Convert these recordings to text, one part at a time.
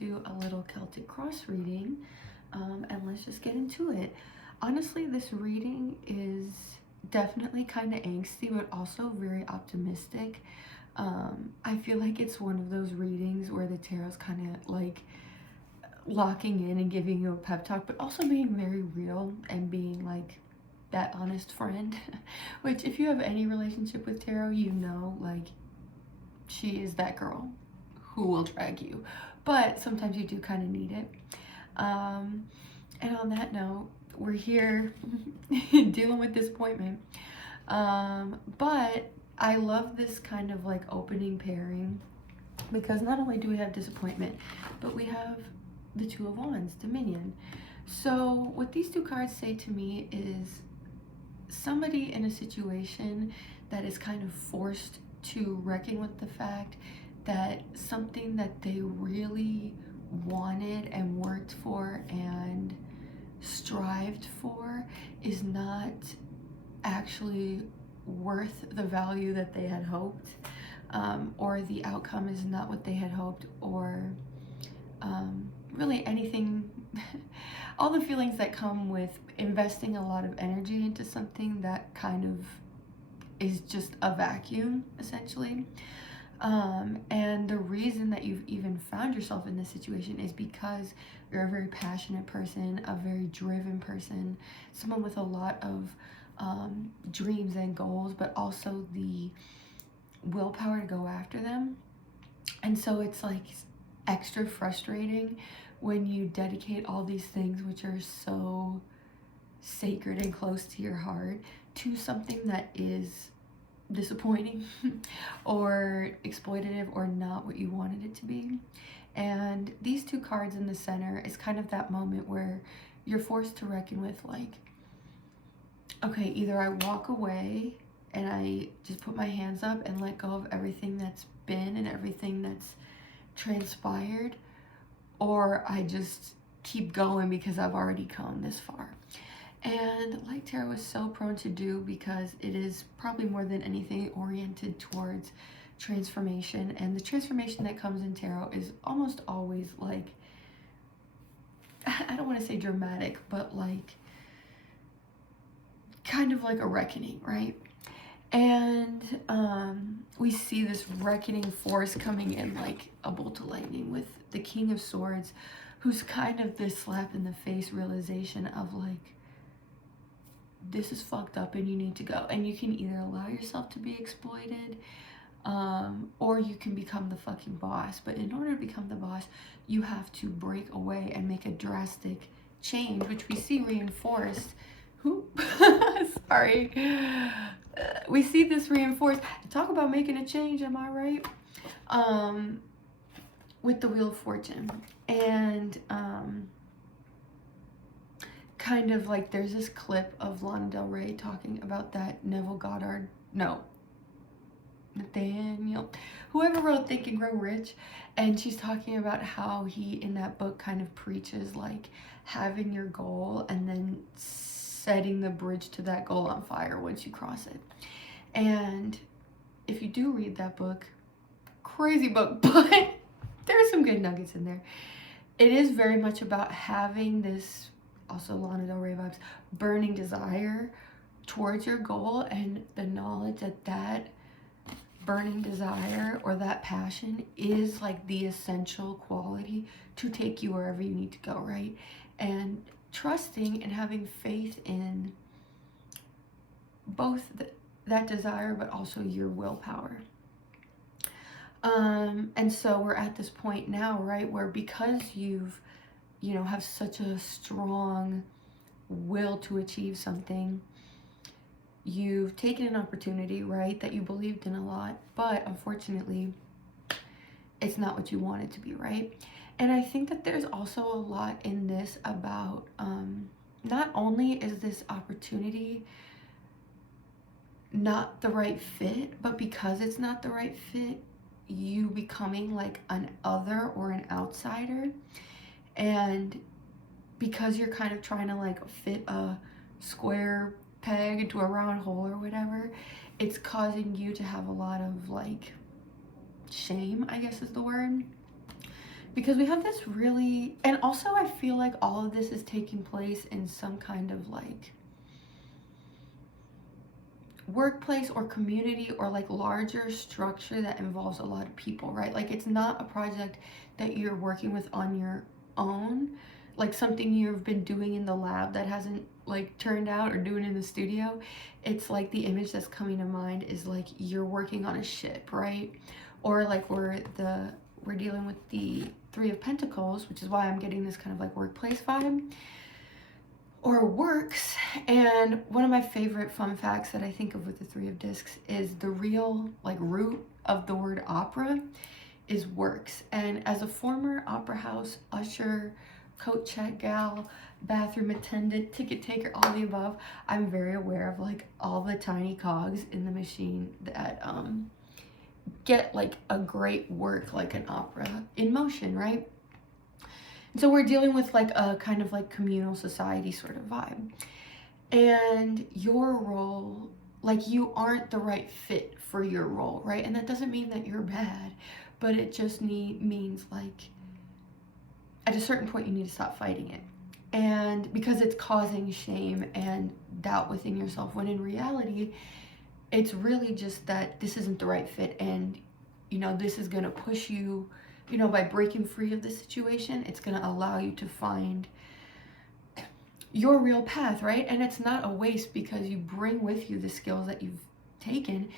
do a little Celtic cross reading, and let's just get into it. Honestly, this reading is definitely kind of angsty, but also very optimistic. I feel like it's one of those readings where the tarot's kind of like locking in and giving you a pep talk, but also being very real and being like that honest friend. Which, if you have any relationship with tarot, you know, like, she is that girl who will drag you, but sometimes you do kind of need it. And on that note, we're here dealing with disappointment. But I love this kind of like opening pairing because not only do we have disappointment, but we have the Two of Wands, Dominion. So what these two cards say to me is somebody in a situation that is kind of forced to reckon with the fact that something that they really wanted and worked for and strived for is not actually worth the value that they had hoped, or the outcome is not what they had hoped, or really anything. All the feelings that come with investing a lot of energy into something that kind of is just a vacuum, essentially. And the reason that you've even found yourself in this situation is because you're a very passionate person, a very driven person, someone with a lot of dreams and goals, but also the willpower to go after them. And so it's like extra frustrating when you dedicate all these things which are so sacred and close to your heart to something that is disappointing or exploitative or not what you wanted it to be. And these two cards in the center is kind of that moment where you're forced to reckon with, like, okay, either I walk away and I just put my hands up and let go of everything that's been and everything that's transpired, or I just keep going because I've already come this far. And like tarot is so prone to do, because it is probably more than anything oriented towards transformation, and the transformation that comes in tarot is almost always like, I don't want to say dramatic, but like kind of like a reckoning, right? And we see this reckoning force coming in like a bolt of lightning with the King of Swords, who's kind of this slap in the face realization of like, this is fucked up and you need to go. And you can either allow yourself to be exploited, or you can become the fucking boss. But in order to become the boss, you have to break away and make a drastic change, which we see reinforced. Sorry. We see this reinforced. Talk about making a change, am I right? With the Wheel of Fortune. And kind of like there's this clip of Lana Del Rey talking about that Nathaniel, whoever wrote Think and Grow Rich, and she's talking about how he in that book kind of preaches like having your goal and then setting the bridge to that goal on fire once you cross it. And if you do read that book, crazy book, but there are some good nuggets in there. It is very much about having this, also Lana Del Rey vibes, burning desire towards your goal, and the knowledge that that burning desire or that passion is like the essential quality to take you wherever you need to go, right? And trusting and having faith in both that desire, but also your willpower. And so we're at this point now, right, where because you've, have such a strong will to achieve something, you've taken an opportunity, right, that you believed in a lot, but unfortunately, it's not what you want it to be, right? And I think that there's also a lot in this about, not only is this opportunity not the right fit, but because it's not the right fit, you becoming like an other or an outsider. And because you're kind of trying to like fit a square peg into a round hole or whatever, it's causing you to have a lot of like shame, I guess is the word, because we have this really, and also I feel like all of this is taking place in some kind of like workplace or community or like larger structure that involves a lot of people, right? Like it's not a project that you're working with on your own, like something you've been doing in the lab that hasn't like turned out, or doing in the studio. It's like the image that's coming to mind is like you're working on a ship, right? Or like we're dealing with the Three of Pentacles, which is why I'm getting this kind of like workplace vibe or works. And one of my favorite fun facts that I think of with the Three of Discs is the real like root of the word opera is works. And as a former opera house usher, coat check gal, bathroom attendant, ticket taker, all the above, I'm very aware of like all the tiny cogs in the machine that get like a great work like an opera in motion, right? And so we're dealing with like a kind of like communal society sort of vibe. And your role, like you aren't the right fit for your role, right? And that doesn't mean that you're bad, but it just means like at a certain point you need to stop fighting it. And because it's causing shame and doubt within yourself, when in reality, it's really just that this isn't the right fit. And, you know, this is going to push you, you know, by breaking free of the situation, it's going to allow you to find your real path, right? And it's not a waste because you bring with you the skills that you've taken,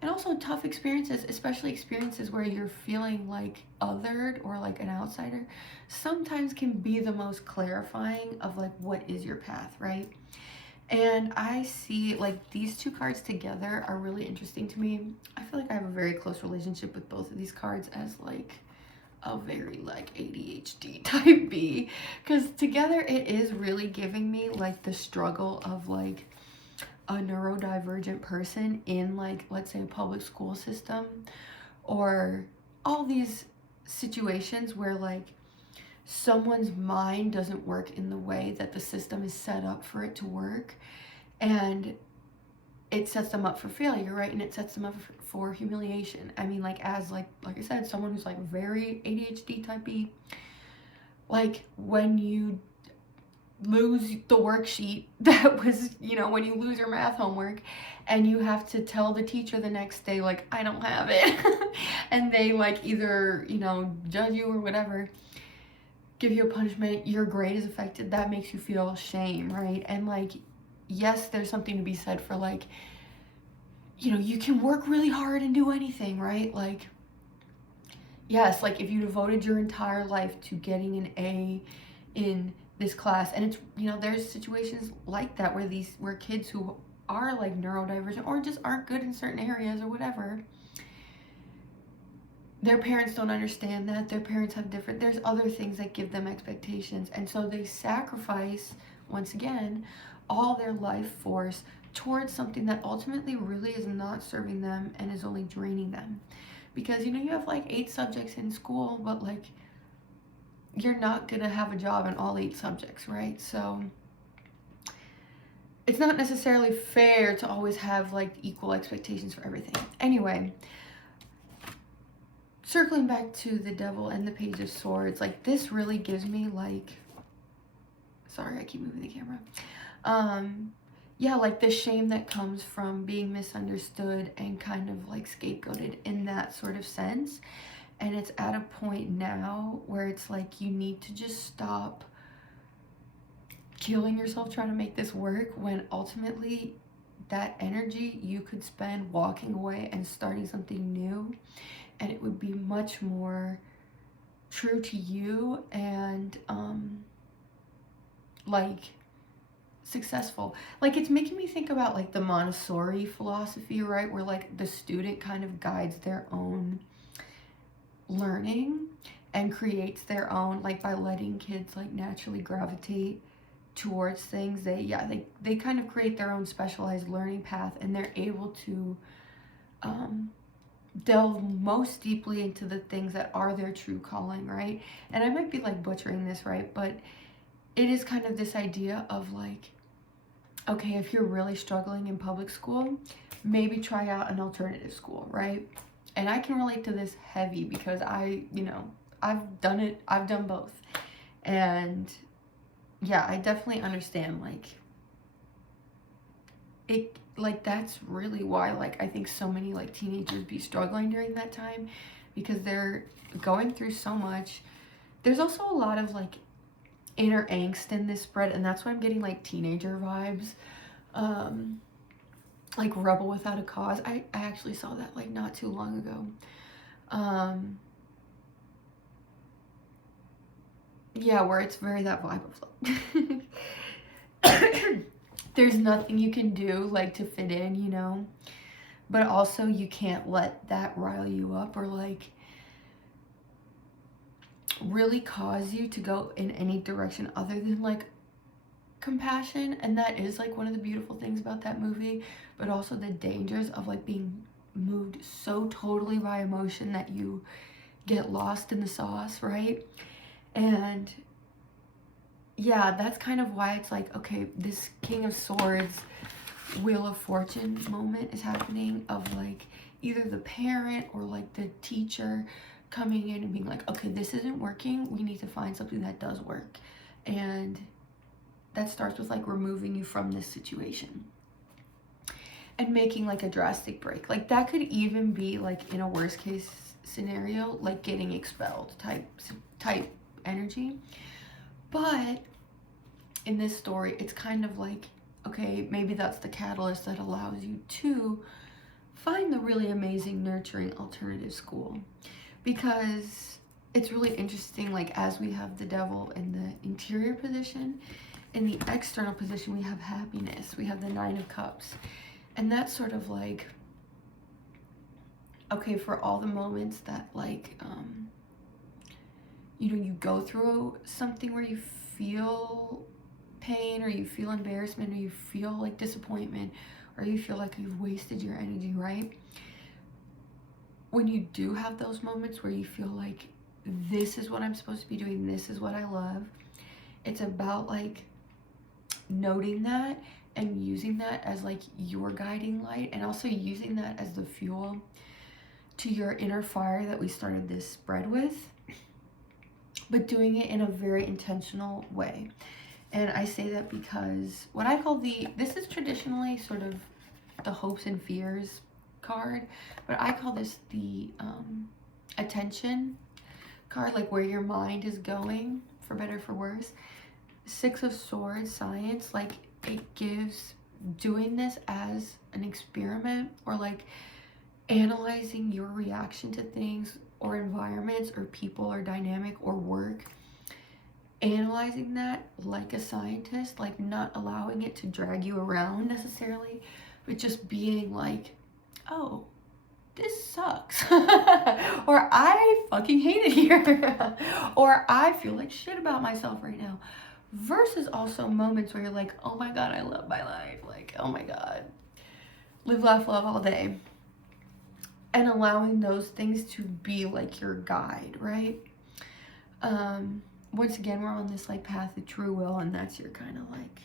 and also tough experiences, especially experiences where you're feeling like othered or like an outsider, sometimes can be the most clarifying of like what is your path, right? And I see like these two cards together are really interesting to me. I feel like I have a very close relationship with both of these cards as like a very like ADHD type B, because together it is really giving me like the struggle of like a neurodivergent person in like, let's say, a public school system, or all these situations where like someone's mind doesn't work in the way that the system is set up for it to work, and it sets them up for failure, right? And it sets them up for humiliation. I mean, like as like I said, someone who's like very ADHD type B, like when you lose the worksheet that was, you know, when you lose your math homework and you have to tell the teacher the next day like I don't have it and they like either, you know, judge you or whatever, give you a punishment, your grade is affected, that makes you feel shame, right? And like, yes, there's something to be said for like, you know, you can work really hard and do anything, right? Like, yes, like if you devoted your entire life to getting an A in this class, and it's, you know, there's situations like that where kids who are like neurodivergent or just aren't good in certain areas or whatever, their parents don't understand that. Their parents have there's other things that give them expectations. And so they sacrifice, once again, all their life force towards something that ultimately really is not serving them and is only draining them. Because, you know, you have like 8 subjects in school, but like you're not gonna have a job in all 8 subjects, right? So it's not necessarily fair to always have like equal expectations for everything. Anyway, circling back to the Devil and the Page of Swords, like this really gives me like, sorry, I keep moving the camera. Yeah, like the shame that comes from being misunderstood and kind of like scapegoated in that sort of sense. And it's at a point now where it's like you need to just stop killing yourself trying to make this work, when ultimately that energy you could spend walking away and starting something new, and it would be much more true to you and like successful. Like it's making me think about like the Montessori philosophy, right, where like the student kind of guides their own learning and creates their own, like by letting kids like naturally gravitate towards things, they kind of create their own specialized learning path, and they're able to delve most deeply into the things that are their true calling, right? And I might be like butchering this, right, but it is kind of this idea of like, okay, if you're really struggling in public school, maybe try out an alternative school, right? And I can relate to this heavy because I, you know, I've done it. I've done both. And yeah, I definitely understand, like, it, like, that's really why, like, I think so many, like, teenagers be struggling during that time, because they're going through so much. There's also a lot of, like, inner angst in this spread, and that's why I'm getting, like, teenager vibes. Like Rebel Without a Cause. I actually saw that, like, not too long ago. Yeah, where it's very that vibe of like there's nothing you can do, like, to fit in, you know, but also you can't let that rile you up or, like, really cause you to go in any direction other than, like, compassion. And that is, like, one of the beautiful things about that movie, but also the dangers of, like, being moved so totally by emotion that you get lost in the sauce, right? And yeah, that's kind of why it's like, okay, this King of Swords, Wheel of Fortune moment is happening, of, like, either the parent or, like, the teacher coming in and being like, okay, this isn't working, we need to find something that does work. And that starts with, like, removing you from this situation and making, like, a drastic break. Like, that could even be, like, in a worst case scenario, like, getting expelled type energy. But in this story, it's kind of like, okay, maybe that's the catalyst that allows you to find the really amazing, nurturing alternative school. Because it's really interesting, like, as we have the devil in the interior position, in the external position we have happiness, we have the Nine of Cups. And that's sort of like, okay, for all the moments that, like, you know, you go through something where you feel pain, or you feel embarrassment, or you feel, like, disappointment, or you feel like you've wasted your energy, right? When you do have those moments where you feel like, this is what I'm supposed to be doing, this is what I love, it's about, like, noting that and using that as, like, your guiding light, and also using that as the fuel to your inner fire that we started this spread with, but doing it in a very intentional way. And I say that because what I call this is traditionally sort of the hopes and fears card, but I call this the attention card, like, where your mind is going, for better or for worse. Six of Swords, science, like, it gives doing this as an experiment, or, like, analyzing your reaction to things or environments or people or dynamic or work, analyzing that like a scientist, like, not allowing it to drag you around necessarily, but just being like, oh, this sucks, or I fucking hate it here, or I feel like shit about myself right now. Versus also moments where you're like, oh my god, I love my life, like, oh my god, live, laugh, love all day. And allowing those things to be, like, your guide, right? Once again, we're on this, like, path of true will, and that's your kind of, like,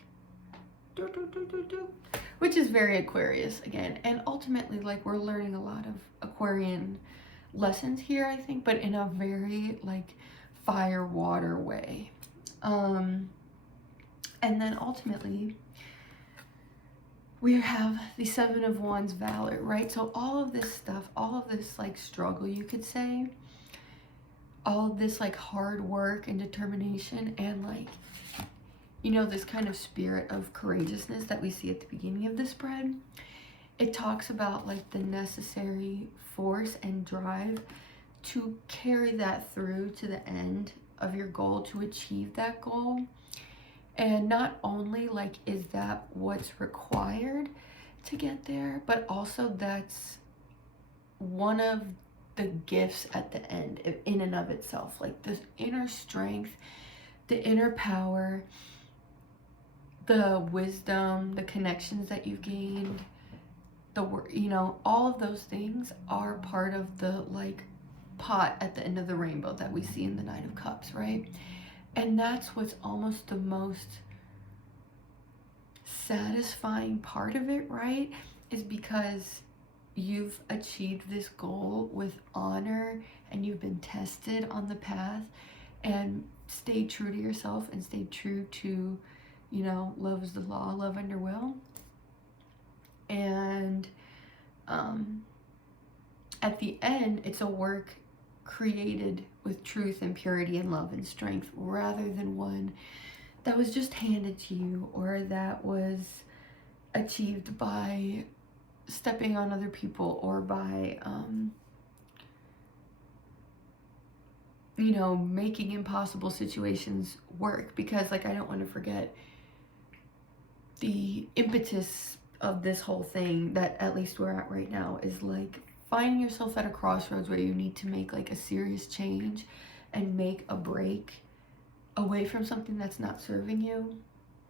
which is very Aquarius again. And ultimately, like, we're learning a lot of Aquarian lessons here, I think, but in a very, like, fire water way. And then ultimately we have the Seven of Wands, Valor, right? So all of this stuff, all of this, like, struggle, you could say, all of this, like, hard work and determination, and, like, you know, this kind of spirit of courageousness that we see at the beginning of the spread, it talks about, like, the necessary force and drive to carry that through to the end of your goal, to achieve that goal. And not only, like, is that what's required to get there, but also that's one of the gifts at the end in and of itself, like, this inner strength, the inner power, the wisdom, the connections that you've gained, the work, you know, all of those things are part of the, like, pot at the end of the rainbow that we see in the Nine of Cups, right? And that's what's almost the most satisfying part of it, right? Is because you've achieved this goal with honor and you've been tested on the path and stayed true to yourself and stayed true to, you know, love is the law, love under will. And at the end, it's a work created with truth and purity and love and strength, rather than one that was just handed to you or that was achieved by stepping on other people or by you know, making impossible situations work. Because, like, I don't want to forget the impetus of this whole thing, that at least we're at right now, is like finding yourself at a crossroads where you need to make like a serious change and make a break away from something that's not serving you.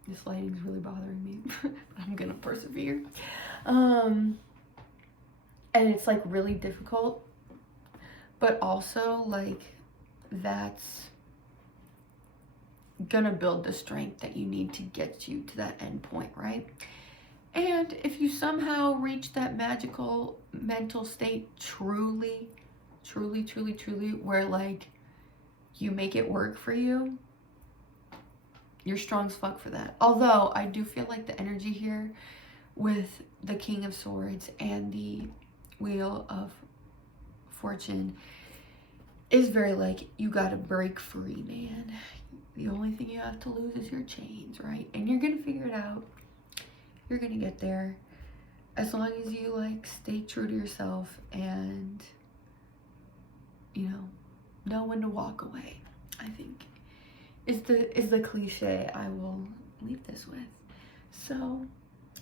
This lighting's really bothering me, but I'm gonna persevere. And it's like really difficult, but also like that's gonna build the strength that you need to get you to that end point, right? And if you somehow reach that magical mental state truly, where like you make it work for you, you're strong as fuck for that. Although I do feel like the energy here with the King of Swords and the Wheel of Fortune is very like, you gotta break free, man. The only thing you have to lose is your chains, right? And you're gonna figure it out. You're gonna get there, as long as you like stay true to yourself and, you know when to walk away, I think is the cliche I will leave this with. So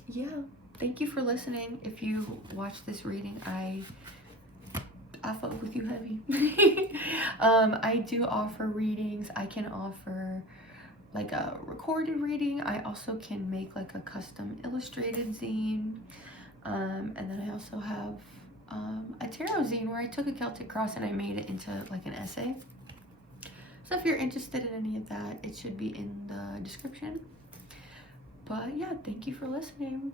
yeah, thank you for listening. If you watch this reading, I fuck with you heavy. I do offer readings. I can offer like a recorded reading. I also can make like a custom illustrated zine. And then I also have a tarot zine where I took a Celtic cross and I made it into like an essay. So if you're interested in any of that, it should be in the description. But yeah, thank you for listening.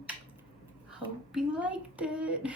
Hope you liked it.